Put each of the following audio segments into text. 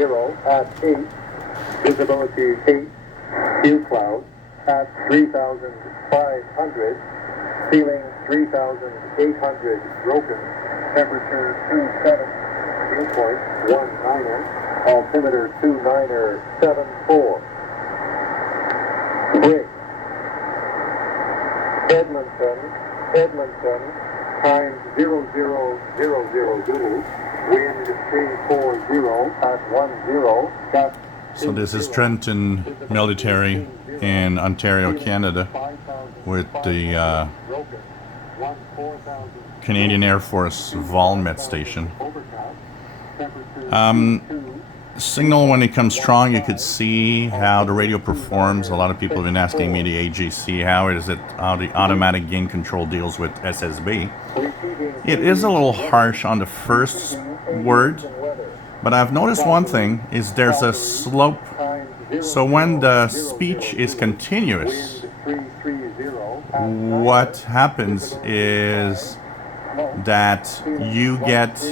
0 at 8, visibility 8, view cloud at 3,500, ceiling 3,800 broken, temperature 27, dew point 19er, altimeter 29er74. Brig, Edmonton, times 0000, wind 340 at 10, So this is Trenton Military in Ontario, Canada, with the Canadian Air Force Valmet station. Signal, when it comes strong, you could see how the radio performs. A lot of people have been asking me the AGC, how the automatic gain control deals with SSB. It is a little harsh on the first word, but I've noticed one thing is there's a slope. So when the speech is continuous, what happens is that you get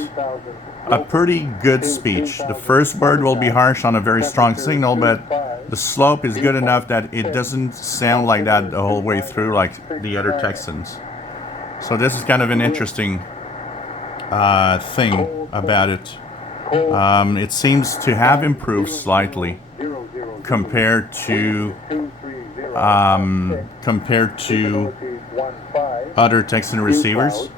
a pretty good speech. The first word will be harsh on a very strong signal, but the slope is good enough that it doesn't sound like that the whole way through like the other Texans. So this is kind of an interesting thing about it. It seems to have improved slightly compared to other Tecsun receivers.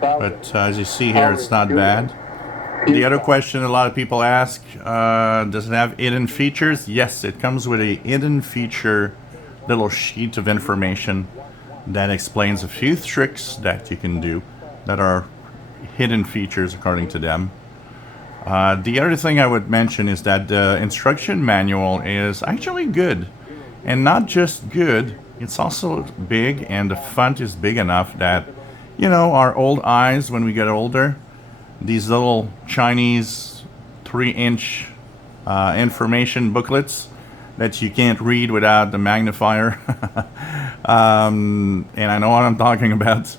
But as you see here, it's not bad. The other question a lot of people ask, does it have hidden features? Yes, it comes with a hidden feature little sheet of information that explains a few tricks that you can do that are hidden features according to them. The other thing I would mention is that the instruction manual is actually good. And not just good, it's also big, and the font is big enough that, you know, our old eyes when we get older, these little Chinese 3-inch information booklets that you can't read without the magnifier. And I know what I'm talking about.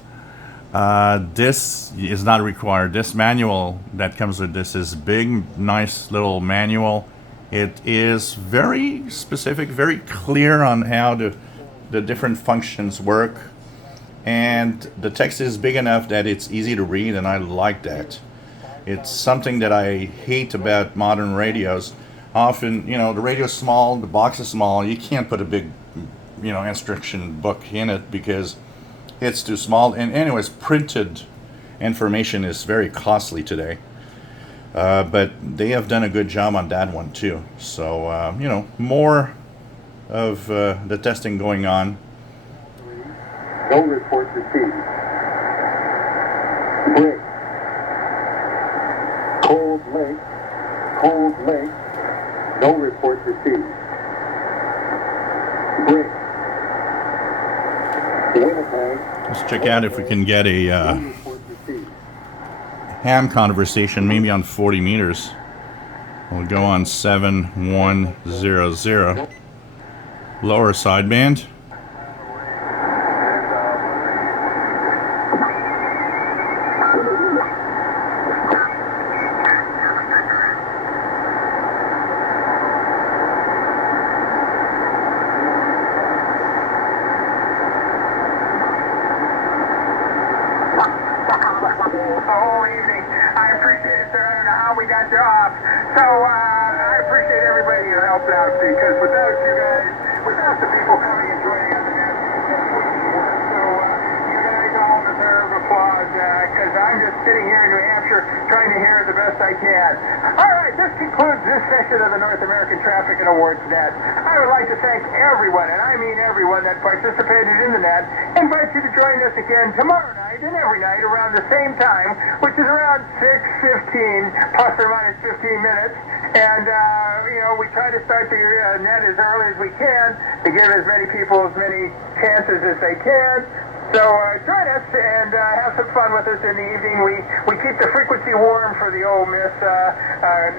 This is not required. This manual that comes with this is big, nice little manual. It is very specific, very clear on how the different functions work. And the text is big enough that it's easy to read, and I like that. It's something that I hate about modern radios. Often, you know, the radio's small, the box is small, you can't put a big, you know, instruction book in it because it's too small. And anyways, printed information is very costly today. But they have done a good job on that one too. So, you know, more of the testing going on. No report received. Brig. Cold Lake. No report received. Brig. Winnipeg. Let's check out if we can get a ham conversation, maybe on 40 meters. We'll go on 7100. Lower sideband. I appreciate everybody who helped out, because without you guys, without the people coming and joining on the net, you guys all deserve applause, because I'm just sitting here in New Hampshire trying to hear the best I can. All right, this concludes this session of the North American Traffic and Awards Net. I would like to thank everyone, and I mean everyone, that participated in the net. Invite you to join us again tomorrow night and every night around the same time, which is around 6:15, plus or minus 15 minutes. And, you know, we try to start the net as early as we can to give as many people as many chances as they can. So join us and have some fun with us in the evening. We keep the frequency warm for the Ole Miss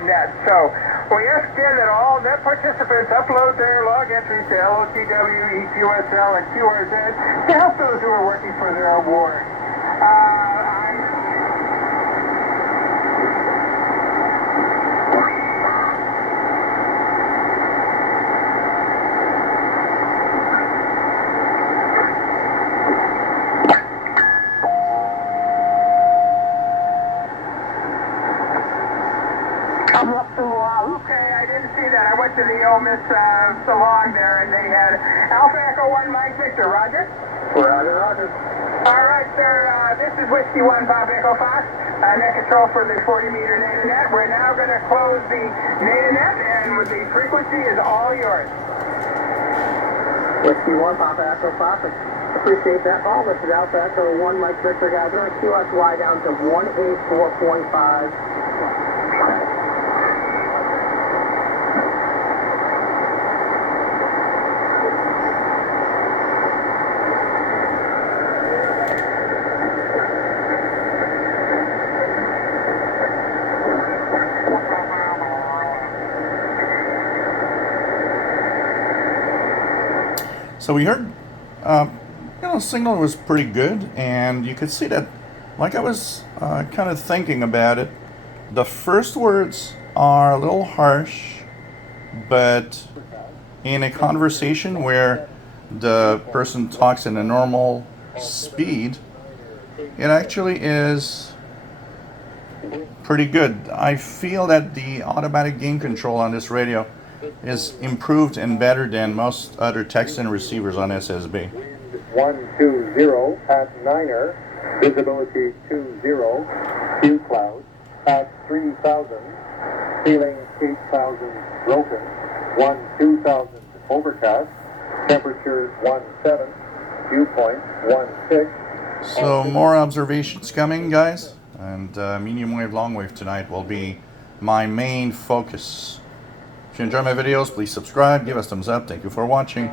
net. So we ask again that all net participants upload their log entries to LOTW, EQSL, and QRZ to help those who are working for their award. Okay, I didn't see that. I went to the Ole Miss salon there, and they had Alpha Echo 1 Mike Victor. Roger? Roger. All right, sir. This is Whiskey 1 Pop Echo Fox. Net control for the 40-meter NATA net. We're now going to close the NATA net, and the frequency is all yours. Whiskey 1 Pop Echo Fox. Appreciate that call. This is Alpha Echo 1 Mike Victor, guys. We're going to QSY down to 184.5. So we heard, signal was pretty good, and you could see that, like I was kind of thinking about it, the first words are a little harsh, but in a conversation where the person talks in a normal speed, it actually is pretty good. I feel that the automatic gain control on this radio is improved and better than most other Tecsun receivers on SSB. 120 at Niner, visibility 20, few clouds at 3,000, ceiling 8,000 broken, 2,000 overcast, temperature 17, viewpoint 16. So more observations coming, guys, and medium wave, long wave tonight will be my main focus. If you enjoy my videos, please subscribe, give us thumbs up. Thank you for watching.